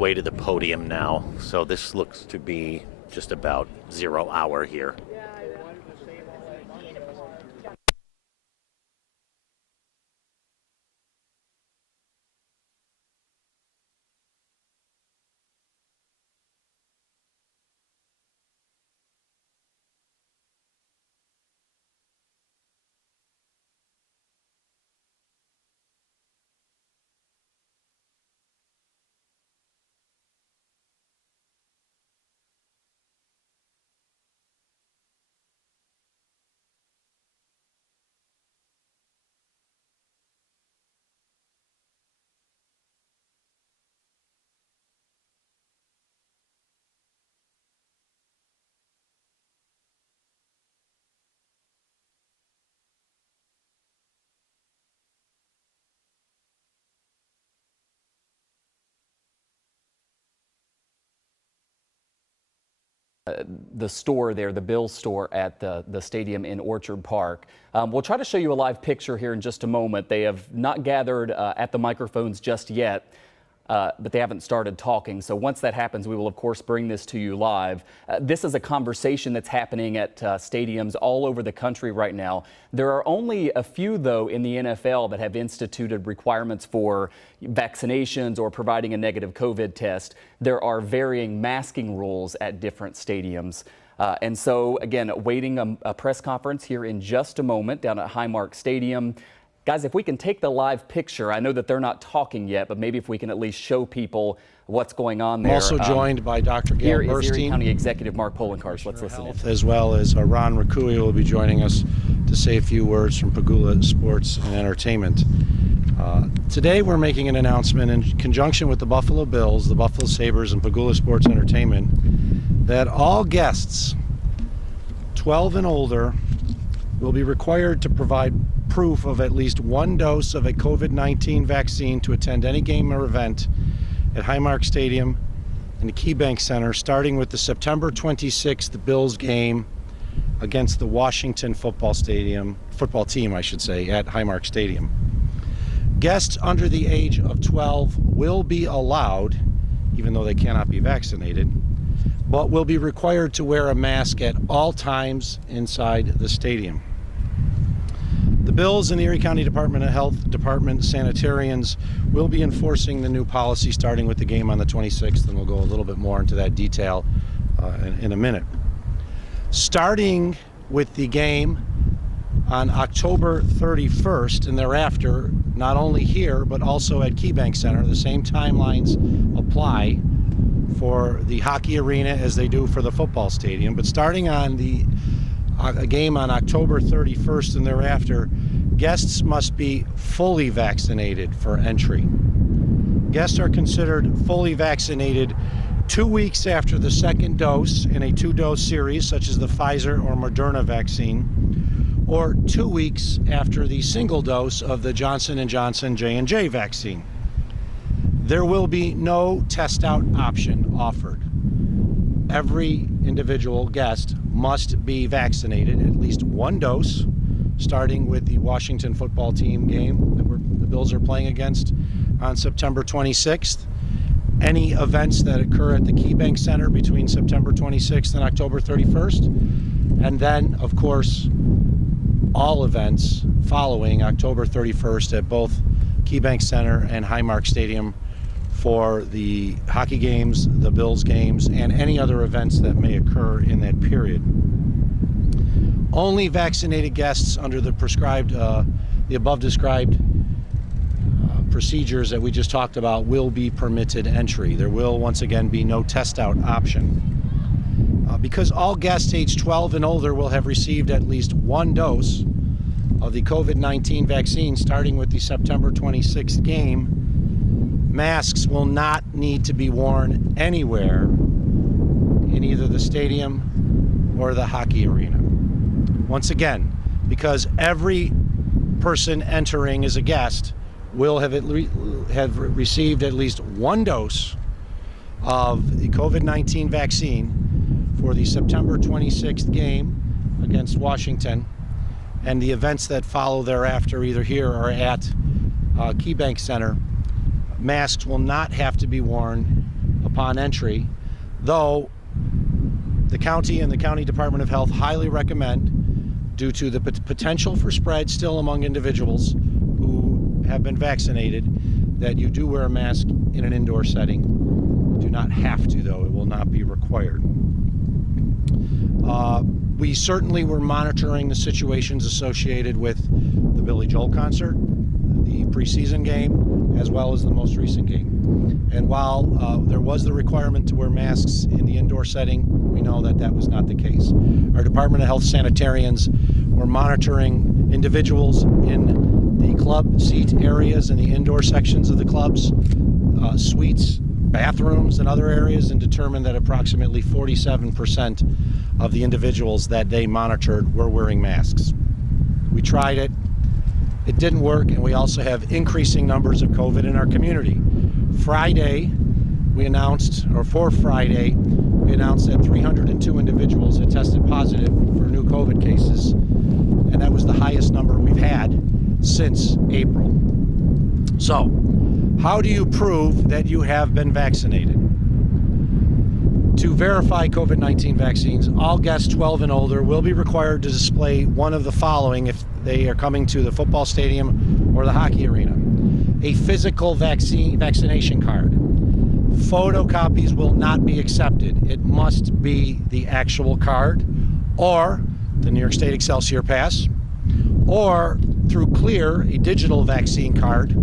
Way to the podium now, so this looks to be just about 0 hour here. The store there, the Bills store at the stadium in Orchard Park. We'll try to show you a live picture here in just a moment. They have not gathered at the microphones just yet, but they haven't started talking. So once that happens, we will, of course, bring this to you live. This is a conversation that's happening at stadiums all over the country right now. There are only a few, though, in the NFL that have instituted requirements for vaccinations or providing a negative COVID test. There are varying masking rules at different stadiums. And so, again, awaiting a press conference here in just a moment down at Highmark Stadium. Guys, if we can take the live picture, I know that they're not talking yet, but maybe if we can at least show people what's going on there. I'm also joined by Dr. Gail Here is Burstein, Erie County Executive Mark Polenkarsh. Let's listen in. As well as Ron Racui will be joining us to say a few words from Pegula Sports and Entertainment. Today we're making an announcement in conjunction with the Buffalo Bills, the Buffalo Sabres, and Pegula Sports Entertainment that all guests 12 and older will be required to provide proof of at least one dose of a COVID-19 vaccine to attend any game or event at Highmark Stadium and the KeyBank Center, starting with the September 26th Bills game against the Washington football team, I should say, at Highmark Stadium. Guests under the age of 12 will be allowed, even though they cannot be vaccinated, but will be required to wear a mask at all times inside the stadium. The Bills and the Erie County Department of Health Department sanitarians will be enforcing the new policy starting with the game on the 26th, and we'll go a little bit more into that detail in a minute. Starting with the game on October 31st and thereafter, not only here but also at KeyBank Center, the same timelines apply for the hockey arena as they do for the football stadium. But starting on a game on October 31st and thereafter, guests must be fully vaccinated for entry. Guests are considered fully vaccinated 2 weeks after the second dose in a 2-dose series, such as the Pfizer or Moderna vaccine, or 2 weeks after the single dose of the Johnson & Johnson J&J vaccine. There will be no test-out option offered. Every individual guest must be vaccinated at least one dose, starting with the Washington football team game that the Bills are playing against on September 26th. Any events that occur at the KeyBank Center between September 26th and October 31st. And then, of course, all events following October 31st at both KeyBank Center and Highmark Stadium for the hockey games, the Bills games, and any other events that may occur in that period. Only vaccinated guests under the above described procedures that we just talked about will be permitted entry. There will once again be no test out option. Because all guests age 12 and older will have received at least one dose of the COVID-19 vaccine starting with the September 26th game, masks will not need to be worn anywhere in either the stadium or the hockey arena. Once again, because every person entering as a guest will have received at least one dose of the COVID-19 vaccine for the September 26th game against Washington and the events that follow thereafter, either here or at KeyBank Center. Masks will not have to be worn upon entry, though the county and the County Department of Health highly recommend, due to the potential for spread still among individuals who have been vaccinated, that you do wear a mask in an indoor setting. You do not have to, though. It will not be required. We certainly were monitoring the situations associated with the Billy Joel concert, the preseason game, as well as the most recent game. And while there was the requirement to wear masks in the indoor setting, we know that that was not the case. Our Department of Health sanitarians were monitoring individuals in the club seat areas and the indoor sections of the clubs, suites, bathrooms, and other areas, and determined that approximately 47% of the individuals that they monitored were wearing masks. We tried it. It didn't work, and we also have increasing numbers of COVID in our community. Friday, we announced, or for Friday, we announced that 302 individuals had tested positive for new COVID cases, and that was the highest number we've had since April. So, how do you prove that you have been vaccinated? To verify COVID-19 vaccines, all guests 12 and older will be required to display one of the following if they are coming to the football stadium or the hockey arena: a physical vaccination card. Photocopies will not be accepted. It must be the actual card, or the New York State Excelsior Pass, or through Clear, a digital vaccine card,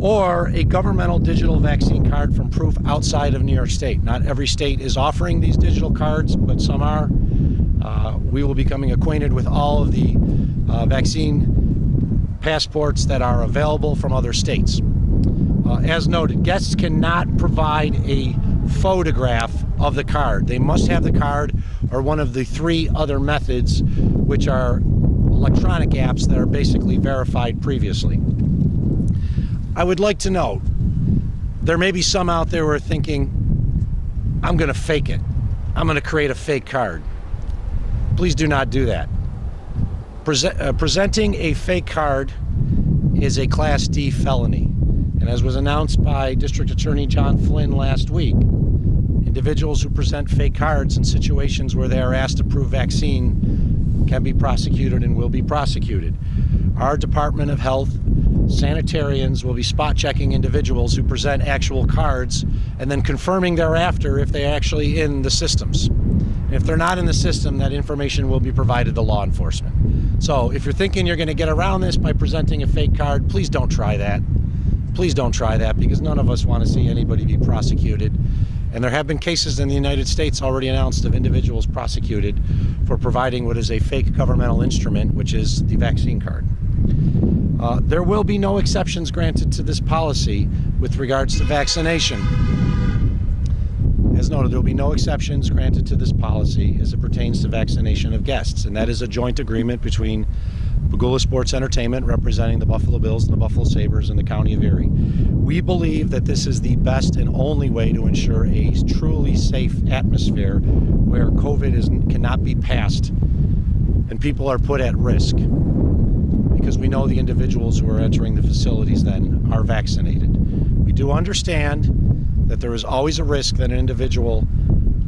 or a governmental digital vaccine card from proof outside of New York State. Not every state is offering these digital cards, but some are. We will be becoming acquainted with all of the vaccine passports that are available from other states. As noted, guests cannot provide a photograph of the card. They must have the card or one of the three other methods, which are electronic apps that are basically verified previously. I would like to note, there may be some out there who are thinking, I'm going to fake it. I'm going to create a fake card. Please do not do that. Presenting a fake card is a Class D felony. And as was announced by District Attorney John Flynn last week, individuals who present fake cards in situations where they are asked to prove vaccine can be prosecuted and will be prosecuted. Our Department of Health sanitarians will be spot checking individuals who present actual cards and then confirming thereafter if they're actually in the systems. And if they're not in the system, that information will be provided to law enforcement. So if you're thinking you're going to get around this by presenting a fake card, please don't try that. Please don't try that, because none of us want to see anybody be prosecuted. And there have been cases in the United States already announced of individuals prosecuted for providing what is a fake governmental instrument, which is the vaccine card. There will be no exceptions granted to this policy with regards to vaccination. As noted, there will be no exceptions granted to this policy as it pertains to vaccination of guests, and that is a joint agreement between Pegula Sports Entertainment, representing the Buffalo Bills and the Buffalo Sabres in the County of Erie. We believe that this is the best and only way to ensure a truly safe atmosphere where COVID cannot be passed and people are put at risk, because we know the individuals who are entering the facilities then are vaccinated. We do understand that there is always a risk that an individual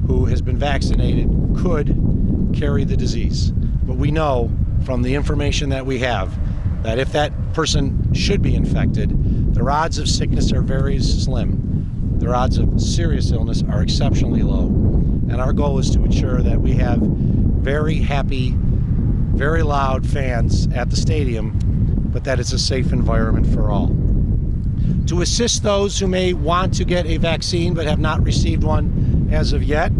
who has been vaccinated could carry the disease. But we know from the information that we have that if that person should be infected, their odds of sickness are very slim. Their odds of serious illness are exceptionally low. And our goal is to ensure that we have very happy, very loud fans at the stadium, but that it's a safe environment for all. To assist those who may want to get a vaccine but have not received one as of yet,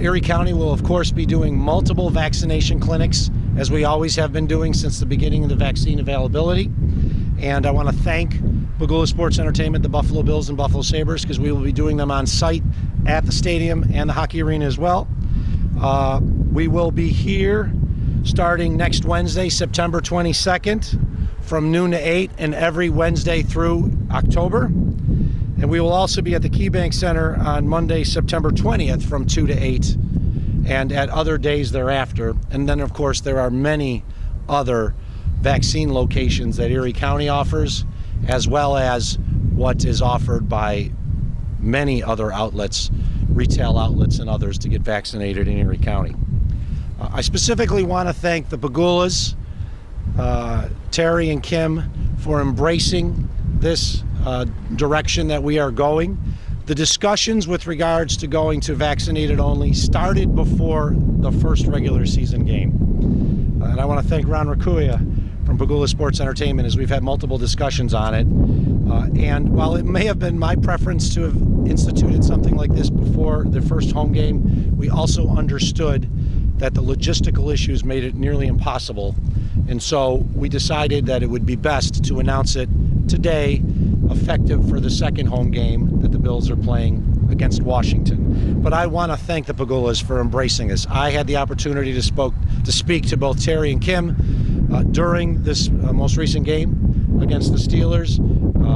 Erie County will of course be doing multiple vaccination clinics, as we always have been doing since the beginning of the vaccine availability. And I want to thank Pegula Sports Entertainment, the Buffalo Bills and Buffalo Sabres, because we will be doing them on site at the stadium and the hockey arena as well. We will be here starting next Wednesday, September 22nd, from noon to 8, and every Wednesday through October. And we will also be at the KeyBank Center on Monday, September 20th from 2 to 8, and at other days thereafter. And then, of course, there are many other vaccine locations that Erie County offers, as well as what is offered by many other outlets, retail outlets and others, to get vaccinated in Erie County. I specifically want to thank the Pegulas, Terry and Kim, for embracing this direction that we are going. The discussions with regards to going to vaccinated only started before the first regular season game. And I want to thank Ron Rakuya from Pegula Sports Entertainment, as we've had multiple discussions on it. And while it may have been my preference to have instituted something like this before the first home game, we also understood that the logistical issues made it nearly impossible. And so we decided that it would be best to announce it today, effective for the second home game that the Bills are playing against Washington. But I want to thank the Pegulas for embracing this. I had the opportunity to speak to both Terry and Kim during this most recent game against the Steelers.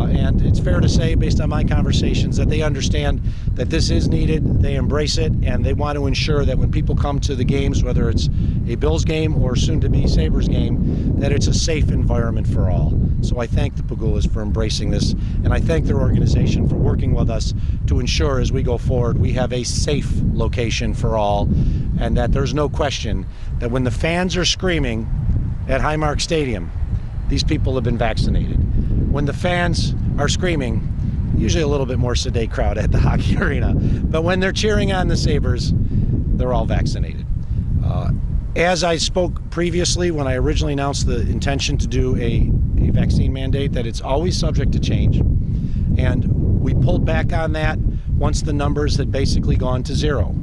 And it's fair to say, based on my conversations, that they understand that this is needed, they embrace it, and they want to ensure that when people come to the games, whether it's a Bills game or soon-to-be Sabres game, that it's a safe environment for all. So I thank the Pegulas for embracing this, and I thank their organization for working with us to ensure as we go forward we have a safe location for all, and that there's no question that when the fans are screaming at Highmark Stadium, these people have been vaccinated. When the fans are screaming, usually a little bit more sedate crowd at the hockey arena, but when they're cheering on the Sabres, they're all vaccinated. As I spoke previously when I originally announced the intention to do a vaccine mandate, that it's always subject to change. And we pulled back on that once the numbers had basically gone to zero.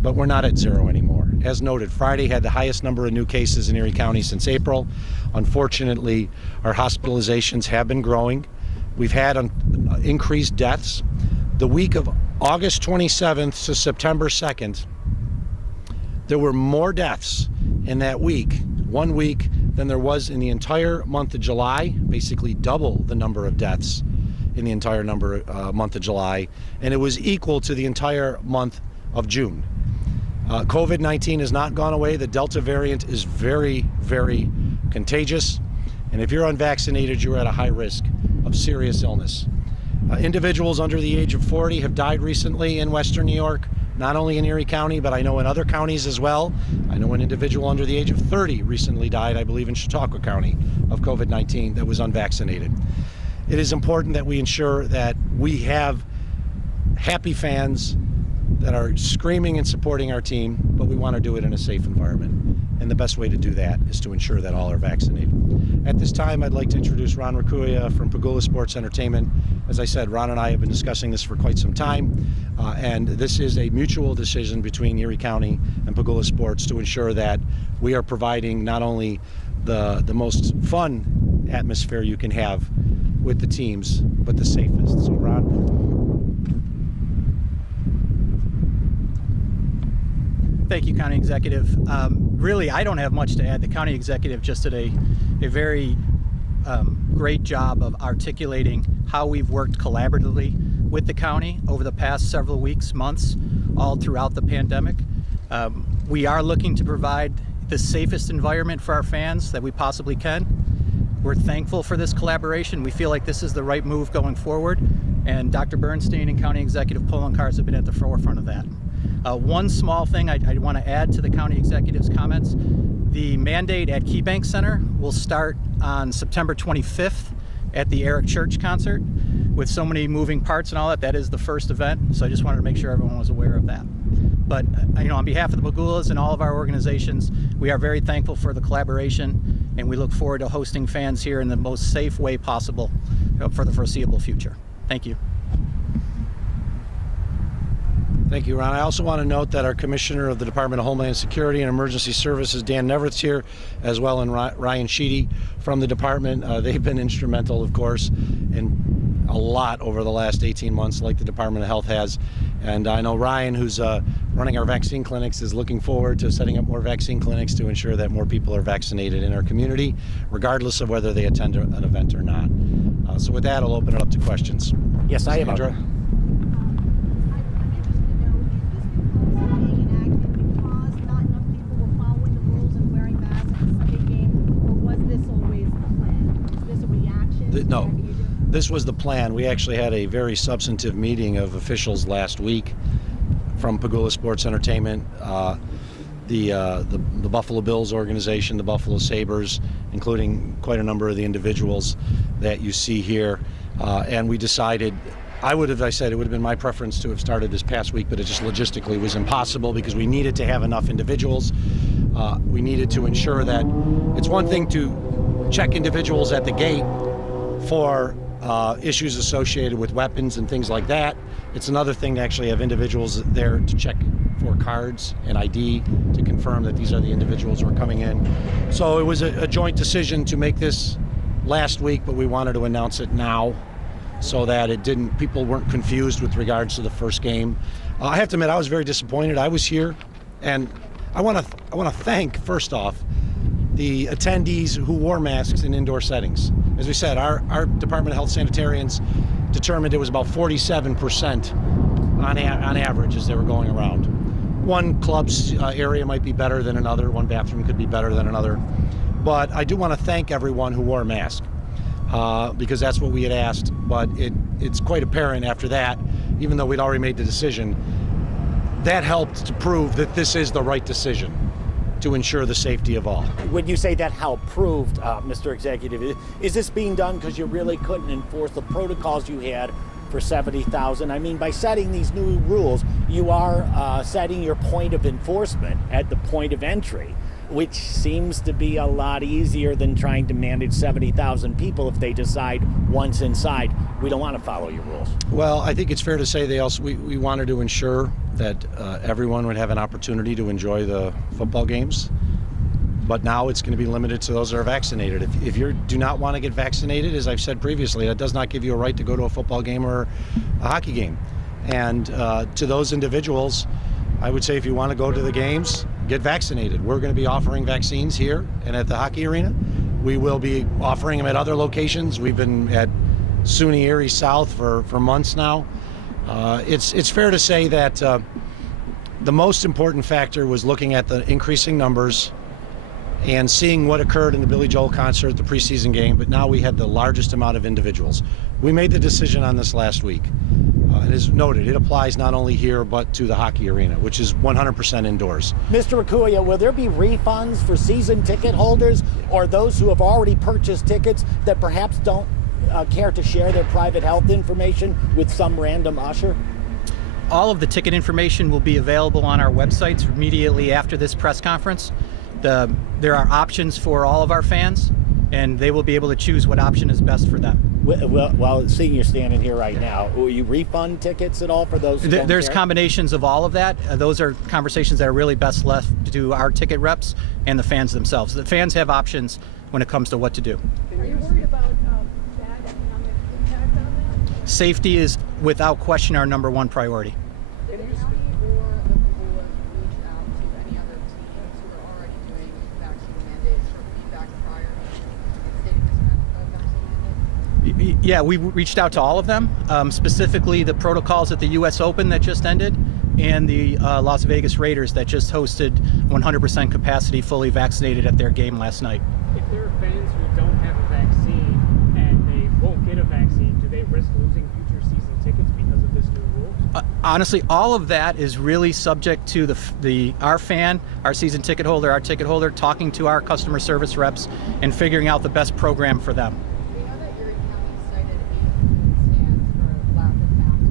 But we're not at zero anymore. As noted, Friday had the highest number of new cases in Erie County since April. Unfortunately, our hospitalizations have been growing. We've had increased deaths. The week of August 27th to September 2nd, there were more deaths in that week, 1 week, than there was in the entire month of July, basically double the number of deaths in the entire month of July, and it was equal to the entire month of June. COVID-19 has not gone away. The Delta variant is very, very contagious, and if you're unvaccinated, you're at a high risk of serious illness. Individuals under the age of 40 have died recently in Western New York, not only in Erie County, but I know in other counties as well. I know an individual under the age of 30 recently died, I believe in Chautauqua County, of COVID-19 that was unvaccinated. It is important that we ensure that we have happy fans that are screaming and supporting our team, but we want to do it in a safe environment. And the best way to do that is to ensure that all are vaccinated. At this time, I'd like to introduce Ron Rakuya from Pegula Sports Entertainment. As I said, Ron and I have been discussing this for quite some time, and this is a mutual decision between Erie County and Pegula Sports to ensure that we are providing not only the most fun atmosphere you can have with the teams, but the safest. So, Ron. Thank you, County Executive. Really, I don't have much to add. The County Executive just did a very great job of articulating how we've worked collaboratively with the county over the past several weeks, months, all throughout the pandemic. We are looking to provide the safest environment for our fans that we possibly can. We're thankful for this collaboration. We feel like this is the right move going forward, and Dr. Bernstein and County Executive Poloncarz have been at the forefront of that. One small thing I want to add to the County Executive's comments: the mandate at KeyBank Center will start on September 25th at the Eric Church concert. With so many moving parts and all that, that is the first event, so I just wanted to make sure everyone was aware of that. But on behalf of the Pegulas and all of our organizations, we are very thankful for the collaboration, and we look forward to hosting fans here in the most safe way possible for the foreseeable future. Thank you. Thank you, Ron. I also want to note that our Commissioner of the Department of Homeland Security and Emergency Services, Dan Nevert's here, as well, and Ryan Sheedy from the department. They've been instrumental, of course, in a lot over the last 18 months, like the Department of Health has. And I know Ryan, who's running our vaccine clinics, is looking forward to setting up more vaccine clinics to ensure that more people are vaccinated in our community, regardless of whether they attend an event or not. So with that, I'll open it up to questions. Yes, I have. Sandra? No, this was the plan. We actually had a very substantive meeting of officials last week from Pegula Sports Entertainment, the Buffalo Bills organization, the Buffalo Sabres, including quite a number of the individuals that you see here. And we decided, I would have been my preference to have started this past week, but it just logistically was impossible because we needed to have enough individuals. We needed to ensure that it's one thing to check individuals at the gate for issues associated with weapons and things like that. It's another thing to actually have individuals there to check for cards and ID to confirm that these are the individuals who are coming in. So it was a joint decision to make this last week, but we wanted to announce it now so that people weren't confused with regards to the first game. I have to admit, I was very disappointed. I was here, and I want to thank, first off, the attendees who wore masks in indoor settings. As we said, our Department of Health sanitarians determined it was about 47% on average as they were going around. One club's area might be better than another, one bathroom could be better than another. But I do want to thank everyone who wore a mask because that's what we had asked. But it's quite apparent after that, even though we'd already made the decision, that helped to prove that this is the right decision to ensure the safety of all. When you say that help proved, Mr. Executive, is this being done because you really couldn't enforce the protocols you had for 70,000? I mean, by setting these new rules, you are setting your point of enforcement at the point of entry, which seems to be a lot easier than trying to manage 70,000 people if they decide once inside, we don't want to follow your rules. Well, I think it's fair to say we wanted to ensure that everyone would have an opportunity to enjoy the football games. But now it's going to be limited to those that are vaccinated. If you do not want to get vaccinated, as I've said previously, that does not give you a right to go to a football game or a hockey game. And to those individuals, I would say if you want to go to the games, get vaccinated. We're going to be offering vaccines here and at the hockey arena. We will be offering them at other locations. We've been at SUNY Erie South for months now. It's fair to say that the most important factor was looking at the increasing numbers and seeing what occurred in the Billy Joel concert, the preseason game, but now we had the largest amount of individuals. We made the decision on this last week. And as noted, it applies not only here but to the hockey arena, which is 100% indoors. Mr. Rakuya, will there be refunds for season ticket holders or those who have already purchased tickets that perhaps don't care to share their private health information with some random usher? All of the ticket information will be available on our websites immediately after this press conference. There are options for all of our fans, and they will be able to choose what option is best for them. Well, seeing you're standing here right now, will you refund tickets at all for those who don't There's care? combinations of all of that. Those are conversations that are really best left to our ticket reps and the fans themselves. The fans have options when it comes to what to do. Are you worried about bad economic impact on that? Safety is without question our number one priority. Did the county or the Pegula reach out to any other teams who are already doing vaccine mandates for feedback prior to stating this vaccine mandate? Yeah, we reached out to all of them, specifically the protocols at the U.S. Open that just ended and the Las Vegas Raiders that just hosted 100% capacity, fully vaccinated at their game last night. If there are fans who don't have a vaccine and they won't get a vaccine, do they risk losing future season tickets because of this new rule? Honestly, all of that is really subject to our fan, our season ticket holder, our ticket holder, talking to our customer service reps and figuring out the best program for them. We know that Erie County cited a stance for lack of mask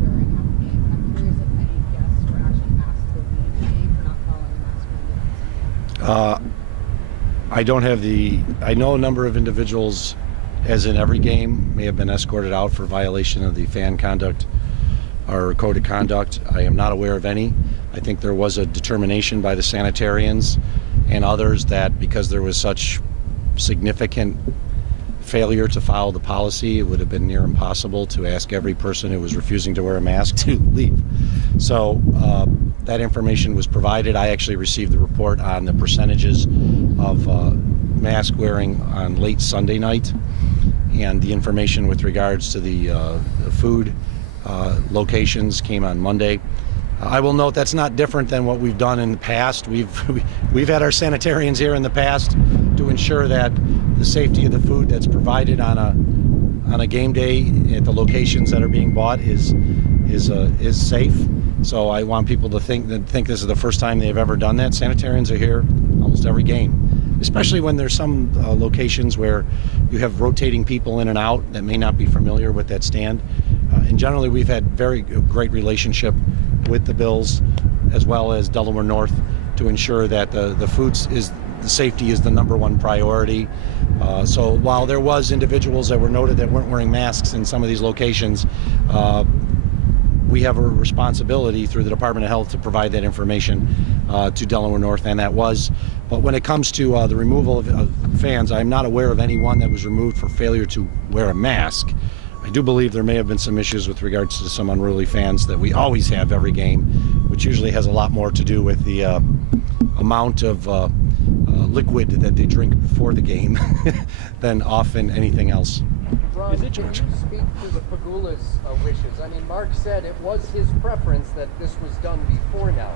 wearing at the game. I'm curious if any guests were actually asked to leave the game for not following the mask mandate. I know a number of individuals, as in every game, may have been escorted out for violation of the fan conduct or code of conduct. I am not aware of any. I think there was a determination by the sanitarians and others that because there was such significant failure to follow the policy, it would have been near impossible to ask every person who was refusing to wear a mask to leave. So that information was provided. I actually received the report on the percentages of mask wearing on late Sunday night and the information with regards to the food locations came on Monday. I will note that's not different than what we've done in the past. We've had our sanitarians here in the past to ensure that the safety of the food that's provided on on a game day at the locations that are being bought is safe. So I want people to think this is the first time they've ever done that. Sanitarians are here almost every game, especially when there's some locations where you have rotating people in and out that may not be familiar with that stand. And generally, we've had very great relationship with the Bills as well as Delaware North to ensure that the safety is the number one priority. So while there was individuals that were noted that weren't wearing masks in some of these locations, we have a responsibility through the Department of Health to provide that information to Delaware North, and that was. But when it comes to the removal of fans, I'm not aware of anyone that was removed for failure to wear a mask. I do believe there may have been some issues with regards to some unruly fans that we always have every game, which usually has a lot more to do with the amount of liquid that they drink before the game than often anything else. Ron, can you speak to the Pegula's wishes? I mean, Mark said it was his preference that this was done before now.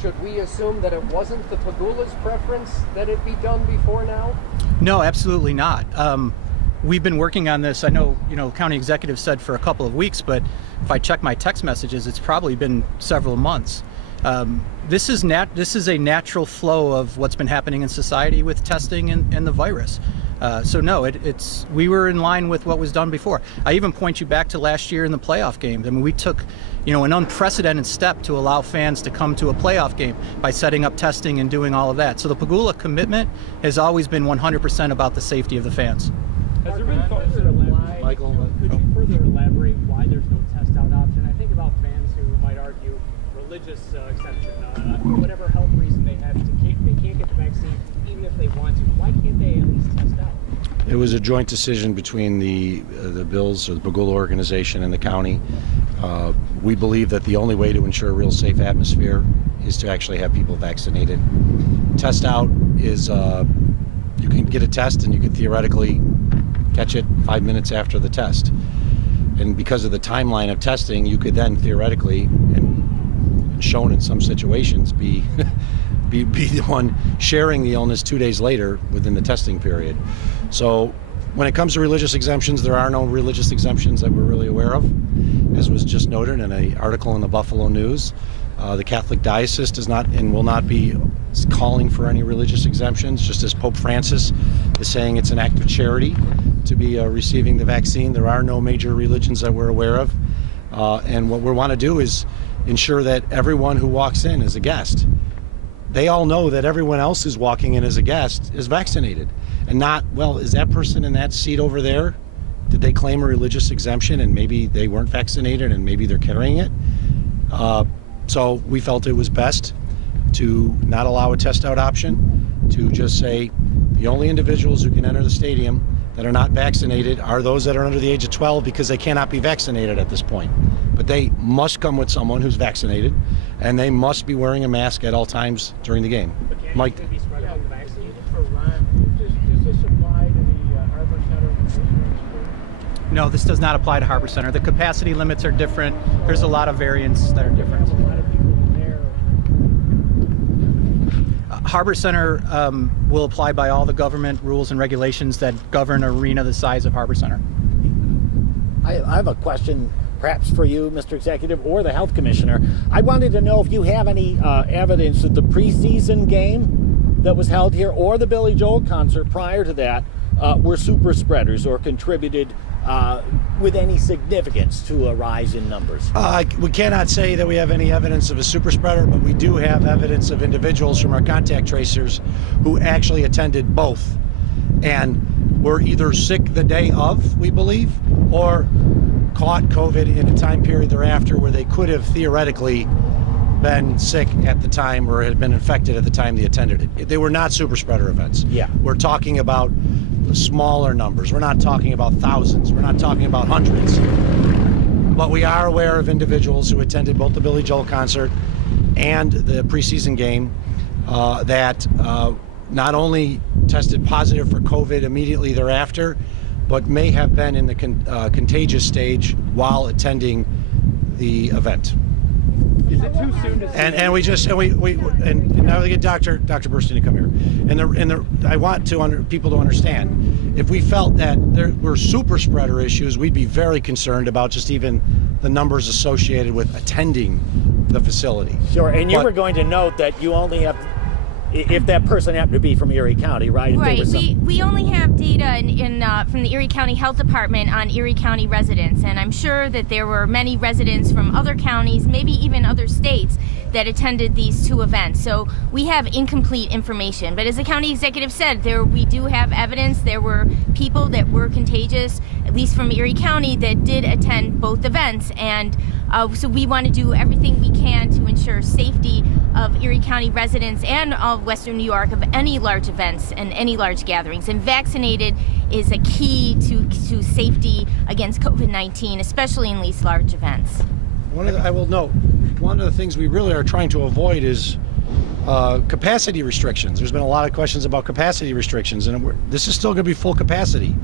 Should we assume that it wasn't the Pegula's preference that it be done before now? No, absolutely not. We've been working on this. I know, county executive said for a couple of weeks, but if I check my text messages, it's probably been several months. This is a natural flow of what's been happening in society with testing and the virus. So no, we were in line with what was done before. I even point you back to last year in the playoff games. I mean, we took, an unprecedented step to allow fans to come to a playoff game by setting up testing and doing all of that. So the Pegula commitment has always been 100% about the safety of the fans. Has there been further elaborate? Michael, Could you further elaborate why there's no test out option? I think about fans who might argue religious exemption, whatever health reason they have, they can't get the vaccine even if they want to. Why can't they at least test out? It was a joint decision between the Bills or the Pegula organization and the county. We believe that the only way to ensure a real safe atmosphere is to actually have people vaccinated. Test out is you can get a test and you can theoretically catch it 5 minutes after the test. And because of the timeline of testing, you could then theoretically, and shown in some situations, be the one sharing the illness 2 days later within the testing period. So when it comes to religious exemptions, there are no religious exemptions that we're really aware of. As was just noted in an article in the Buffalo News, the Catholic Diocese does not and will not be calling for any religious exemptions, just as Pope Francis is saying it's an act of charity to be receiving the vaccine. There are no major religions that we're aware of. And what we want to do is ensure that everyone who walks in as a guest, they all know that everyone else who's walking in as a guest is vaccinated. And not, well, is that person in that seat over there? Did they claim a religious exemption and maybe they weren't vaccinated and maybe they're carrying it? So we felt it was best to not allow a test out option, to just say the only individuals who can enter the stadium that are not vaccinated are those that are under the age of 12 because they cannot be vaccinated at this point. But they must come with someone who's vaccinated and they must be wearing a mask at all times during the game. Mike? Be spread among the vaccinated? For Ron, does this apply to the Harbor Center? No, this does not apply to Harbor Center. The capacity limits are different. There's a lot of variants that are different. A lot of people there. Harbor Center will apply by all the government rules and regulations that govern an arena the size of Harbor Center. I have a question perhaps for you, Mr. Executive, or the Health Commissioner. I wanted to know if you have any evidence that the preseason game that was held here or the Billy Joel concert prior to that were super spreaders or contributed with any significance to a rise in numbers. We cannot say that we have any evidence of a super spreader, but we do have evidence of individuals from our contact tracers who actually attended both and were either sick the day of, we believe, or caught COVID in a time period thereafter where they could have theoretically been sick at the time or had been infected at the time they attended it. They were not super spreader events. Yeah. We're talking about smaller numbers. We're not talking about thousands. We're not talking about hundreds. But we are aware of individuals who attended both the Billy Joel concert and the preseason game that not only tested positive for COVID immediately thereafter, but may have been in the contagious stage while attending the event. Is it too soon to say? And now we get Dr. Burstein to come here. I want people to understand, if we felt that there were super spreader issues, we'd be very concerned about just even the numbers associated with attending the facility. Sure, and you But- were going to note that you only have, if that person happened to be from Erie County, right? If there Right. was some- We only have data from the Erie County Health Department on Erie County residents, and I'm sure that there were many residents from other counties, maybe even other states, that attended these two events. So we have incomplete information. But as the county executive said, we do have evidence. There were people that were contagious, at least from Erie County, that did attend both events, and so we want to do everything we can to ensure safety of Erie County residents and of Western New York of any large events and any large gatherings. And vaccinated is a key to safety against COVID-19, especially in these large events. I will note, one of the things we really are trying to avoid is capacity restrictions. There's been a lot of questions about capacity restrictions, and this is still going to be full capacity.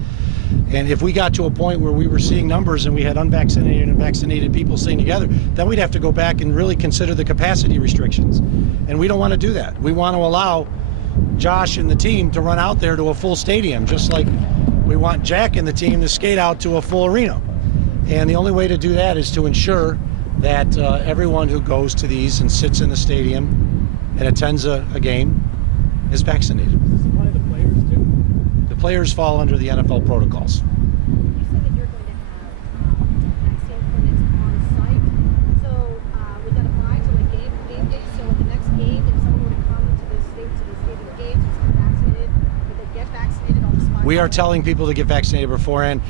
And if we got to a point where we were seeing numbers and we had unvaccinated and vaccinated people staying together, then we'd have to go back and really consider the capacity restrictions. And we don't want to do that. We want to allow Josh and the team to run out there to a full stadium, just like we want Jack and the team to skate out to a full arena. And the only way to do that is to ensure that everyone who goes to these and sits in the stadium and attends a game is vaccinated. Does this apply to the players too? The players fall under the NFL protocols. You said that you're going to have vaccine clinics on site. So would that apply to like game day? So at the next game, if someone were to come to the stadium games, just get vaccinated, would they get vaccinated on the spot? We are telling people to get vaccinated beforehand.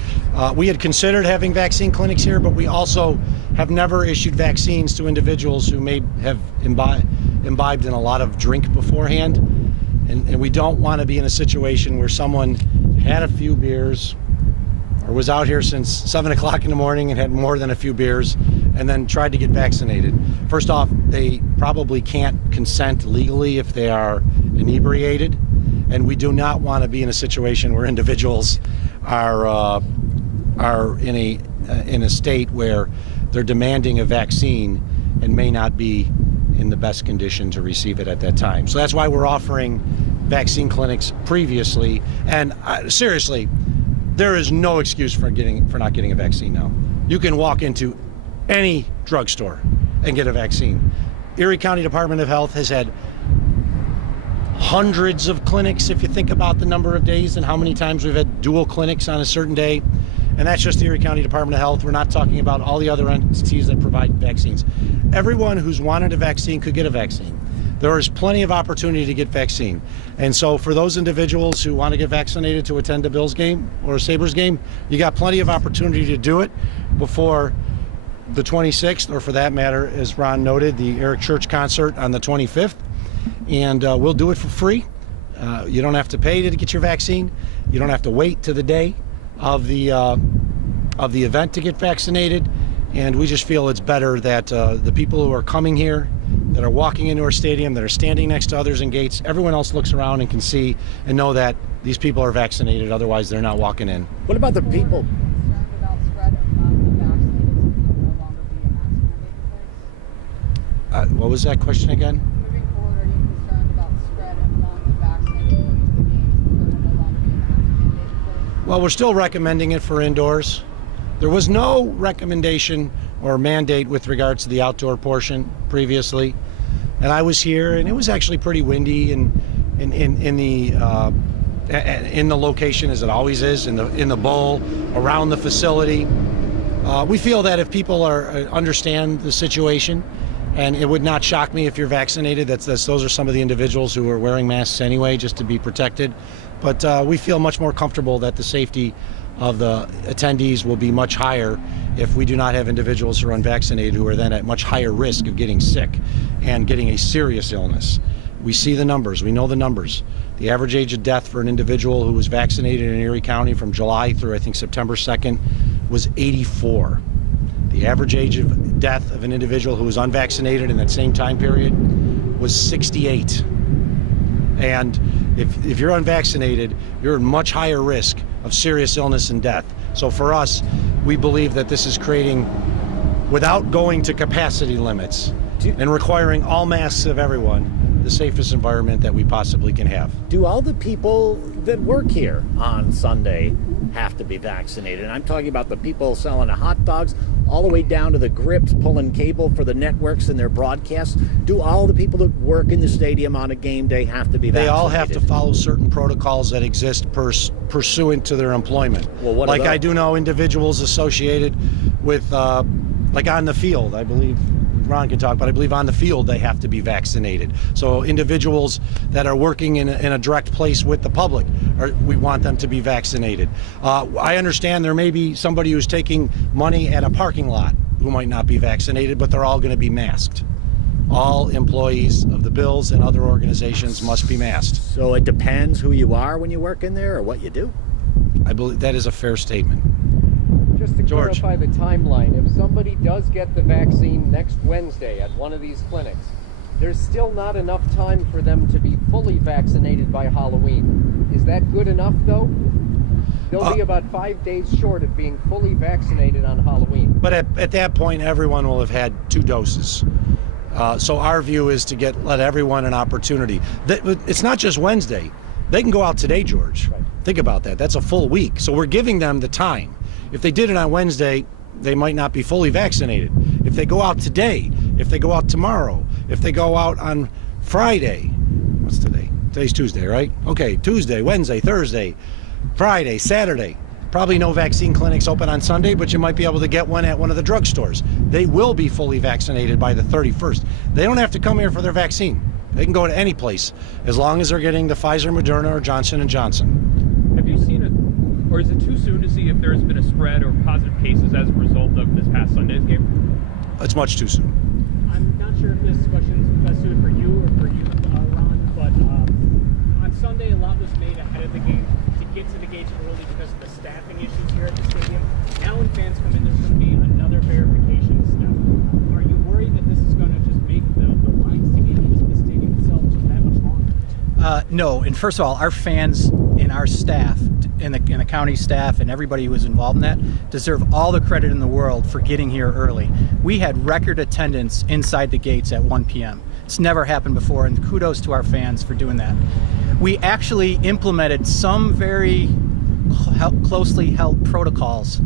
We had considered having vaccine clinics here, but we also have never issued vaccines to individuals who may have imbibed in a lot of drink beforehand. And we don't want to be in a situation where someone had a few beers or was out here since 7 o'clock in the morning and had more than a few beers and then tried to get vaccinated. First off, they probably can't consent legally if they are inebriated. And we do not want to be in a situation where individuals are in a state where they're demanding a vaccine and may not be in the best condition to receive it at that time. So that's why we're offering vaccine clinics previously. And seriously, there is no excuse for not getting a vaccine now. You can walk into any drugstore and get a vaccine. Erie County Department of Health has had hundreds of clinics, if you think about the number of days and how many times we've had dual clinics on a certain day. And that's just the Erie County Department of Health. We're not talking about all the other entities that provide vaccines. Everyone who's wanted a vaccine could get a vaccine. There is plenty of opportunity to get vaccine. And so for those individuals who want to get vaccinated to attend a Bills game or a Sabres game, you got plenty of opportunity to do it before the 26th, or for that matter, as Ron noted, the Eric Church concert on the 25th. And we'll do it for free. You don't have to pay to get your vaccine. You don't have to wait to the day of the event to get vaccinated. And we just feel it's better that the people who are coming here, that are walking into our stadium, that are standing next to others in gates, everyone else looks around and can see and know that these people are vaccinated, otherwise they're not walking in. What about the people? Concerned about spread among the vaccinated since there will no longer be a mask mandate in place? What was that question again? Moving forward, are you concerned about spread among the vaccinated going to the games since there will no longer be a mask mandate in place? Well, we're still recommending it for indoors. There was no recommendation or mandate with regards to the outdoor portion previously. And I was here, and it was actually pretty windy in the location, as it always is, in the bowl, around the facility. We feel that if people understand the situation, and it would not shock me if you're vaccinated, those are some of the individuals who are wearing masks anyway, just to be protected. But we feel much more comfortable that the safety of the attendees will be much higher if we do not have individuals who are unvaccinated who are then at much higher risk of getting sick and getting a serious illness. We see the numbers, we know the numbers. The average age of death for an individual who was vaccinated in Erie County from July through I think September 2nd was 84. The average age of death of an individual who was unvaccinated in that same time period was 68. And if you're unvaccinated, you're at much higher risk of serious illness and death. So for us, we believe that this is creating, without going to capacity limits, and requiring all masks of everyone, the safest environment that we possibly can have. Do all the people that work here on Sunday have to be vaccinated? I'm talking about the people selling the hot dogs, all the way down to the grips pulling cable for the networks and their broadcasts. Do all the people that work in the stadium on a game day have to be vaccinated? They all have to follow certain protocols that exist pursuant to their employment. Well, what are like those? I do know individuals associated with, like on the field, I believe Ron can talk, but I believe on the field they have to be vaccinated. So individuals that are working in a direct place with the public, we want them to be vaccinated. I understand there may be somebody who's taking money at a parking lot who might not be vaccinated, but they're all going to be masked. All employees of the Bills and other organizations must be masked. So it depends who you are when you work in there or what you do? I believe that is a fair statement. Just to George. clarify the timeline, if somebody does get the vaccine next Wednesday at one of these clinics, there's still not enough time for them to be fully vaccinated by Halloween. Is that good enough, though? They'll be about 5 days short of being fully vaccinated on Halloween. But at that point, everyone will have had 2 doses. So our view is to let everyone an opportunity. It's not just Wednesday. They can go out today, George. Right. Think about that. That's a full week. So we're giving them the time. If they did it on Wednesday, they might not be fully vaccinated. If they go out today, if they go out tomorrow, if they go out on Friday, what's today? Today's Tuesday, right? Okay, Tuesday, Wednesday, Thursday, Friday, Saturday. Probably no vaccine clinics open on Sunday, but you might be able to get one at one of the drugstores. They will be fully vaccinated by the 31st. They don't have to come here for their vaccine. They can go to any place as long as they're getting the Pfizer, Moderna, or Johnson & Johnson. Have you seen or is it too soon to see if there's been a spread or positive cases as a result of this past Sunday's game? It's much too soon. I'm not sure if this question is best suited for you or for you, Ron, but on Sunday a lot was made ahead of the game to get to the gates early because of the staffing issues here at the stadium. Now when fans come in, there's going to be another verification step. Are you worried that this is going to just make the lines to get into the stadium itself just that much longer? No, and first of all, our fans and our staff, and the county staff and everybody who was involved in that deserve all the credit in the world for getting here early. We had record attendance inside the gates at 1 p.m. It's never happened before, and kudos to our fans for doing that. We actually implemented some very closely held protocols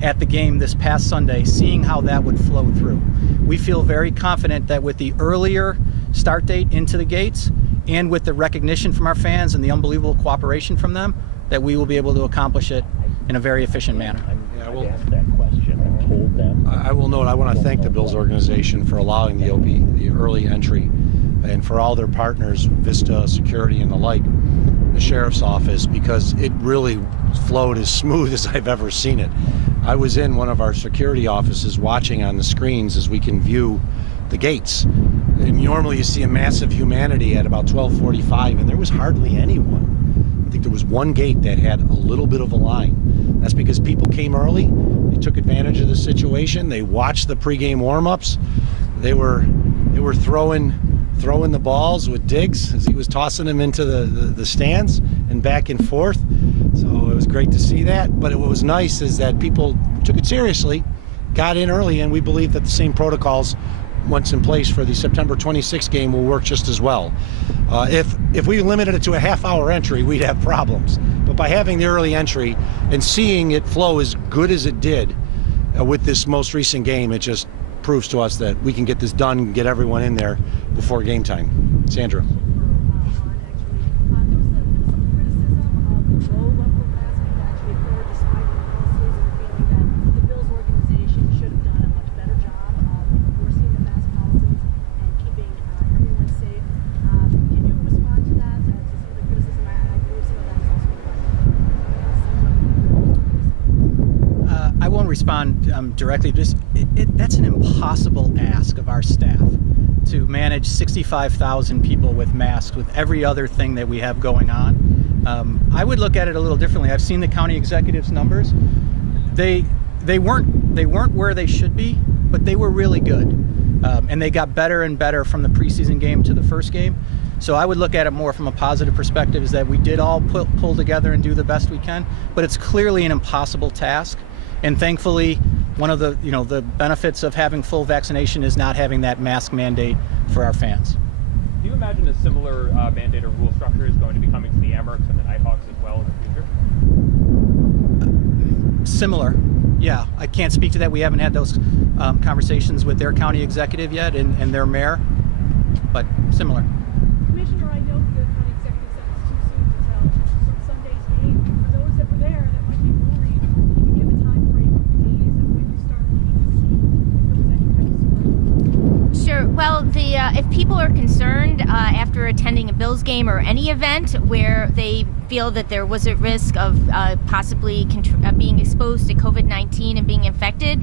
at the game this past Sunday, seeing how that would flow through. We feel very confident that with the earlier start date into the gates and with the recognition from our fans and the unbelievable cooperation from them, that we will be able to accomplish it in a very efficient manner. I've asked that question and told them. I will note, I want to thank the Bills organization for allowing the early entry, and for all their partners, Vista Security and the like, the Sheriff's Office, because it really flowed as smooth as I've ever seen it. I was in one of our security offices watching on the screens as we can view the gates. And normally you see a massive humanity at about 12:45, and there was hardly anyone. I think there was one gate that had a little bit of a line. That's because people came early, they took advantage of the situation, they watched the pregame warm-ups, they were throwing the balls with Diggs as he was tossing them into the stands and back and forth. So it was great to see that. But what was nice is that people took it seriously, got in early, and we believe that the same protocols once in place for the September 26th game will work just as well. If we limited it to a half-hour entry, we'd have problems. But by having the early entry and seeing it flow as good as it did with this most recent game, it just proves to us that we can get this done and get everyone in there before game time. Sandra. Respond directly. That's an impossible ask of our staff to manage 65,000 people with masks with every other thing that we have going on. I would look at it a little differently. I've seen the county executives' numbers. They weren't where they should be, but they were really good, and they got better and better from the preseason game to the first game. So I would look at it more from a positive perspective, is that we did all pull together and do the best we can, but it's clearly an impossible task. And thankfully, one of the the benefits of having full vaccination is not having that mask mandate for our fans. Do you imagine a similar mandate or rule structure is going to be coming to the Amherst and the Nighthawks as well in the future? Similar, yeah. I can't speak to that. We haven't had those conversations with their county executive yet and their mayor, but similar. Commissioner, I know the county executive said it's too soon to tell from Sunday's game. For those that were there that might be worried, can you give a time frame of days of when you start looking to see if there was any kind of sort? Sure. Well, if people are concerned after attending a Bills game or any event where they feel that there was a risk of possibly being exposed to COVID-19 and being infected,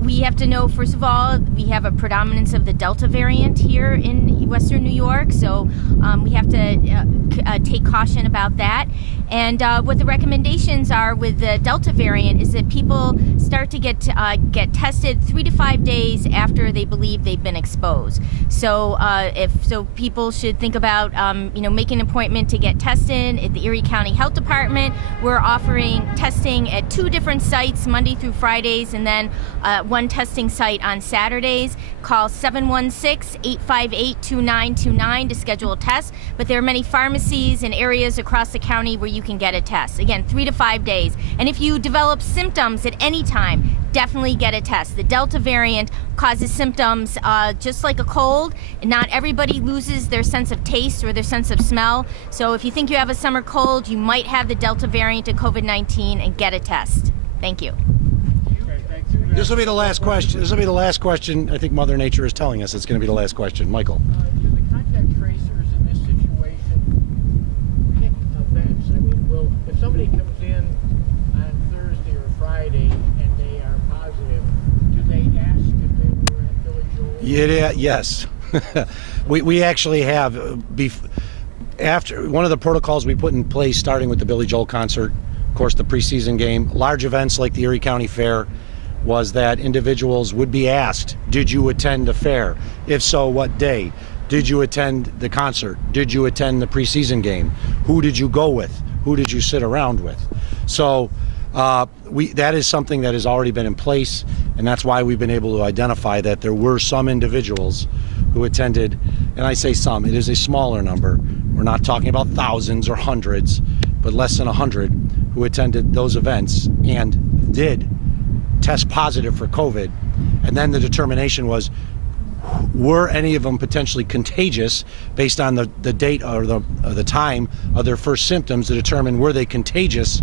we have to know, first of all, we have a predominance of the Delta variant here in Western New York, so we have to take caution about that. And what the recommendations are with the Delta variant is that people start to get tested 3 to 5 days after they believe they've been exposed. So people should think about making an appointment to get tested at the Erie County Health Department. We're offering testing at 2 different sites Monday through Fridays, and then one testing site on Saturdays. Call 716-858-2929 to schedule a test. But there are many pharmacies and areas across the county where you can get a test. Again, 3 to 5 days. And if you develop symptoms at any time, definitely get a test. The Delta variant causes symptoms just like a cold. Not everybody loses their sense of taste or their sense of smell. So if you think you have a summer cold, you might have the Delta variant of COVID-19, and get a test. Thank you. This will be the last question. This will be the last question. I think Mother Nature is telling us it's going to be the last question. Michael. Do the contact tracers in this situation pick events? I mean, if somebody comes in on Thursday or Friday and they are positive, do they ask if they were at Billy Joel? Yeah, yes. we actually have, after one of the protocols we put in place, starting with the Billy Joel concert, of course the preseason game, large events like the Erie County Fair, was that individuals would be asked, did you attend the fair? If so, what day? Did you attend the concert? Did you attend the preseason game? Who did you go with? Who did you sit around with? So that is something that has already been in place, and that's why we've been able to identify that there were some individuals who attended, and I say some, it is a smaller number. We're not talking about thousands or hundreds, but less than 100 who attended those events and did test positive for COVID. And then the determination was, were any of them potentially contagious based on the date or the time of their first symptoms to determine were they contagious.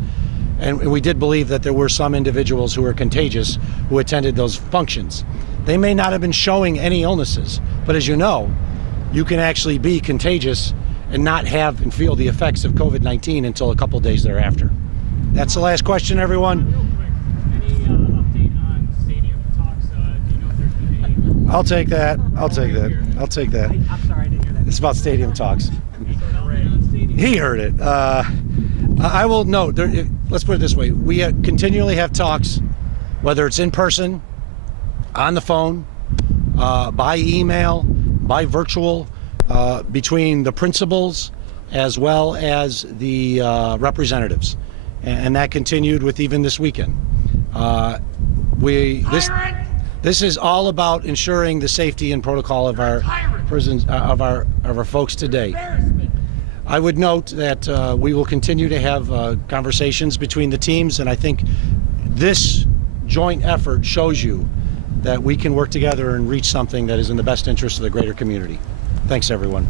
And we did believe that there were some individuals who were contagious who attended those functions. They may not have been showing any illnesses, but as you know, you can actually be contagious and not have and feel the effects of COVID-19 until a couple days thereafter. That's the last question, everyone. Real quick, any update on stadium talks? Do you know if there's been any? I'll take that. I'll take that. I'll take that. I'm sorry, I didn't hear that. It's about stadium talks. He heard it. I will note, let's put it this way. We continually have talks, whether it's in person, on the phone, by email, by virtual, between the principals as well as the representatives. And that continued with even this weekend. This is all about ensuring the safety and protocol of our prisons, of our folks today. I would note that we will continue to have conversations between the teams, and I think this joint effort shows you that we can work together and reach something that is in the best interest of the greater community. Thanks, everyone.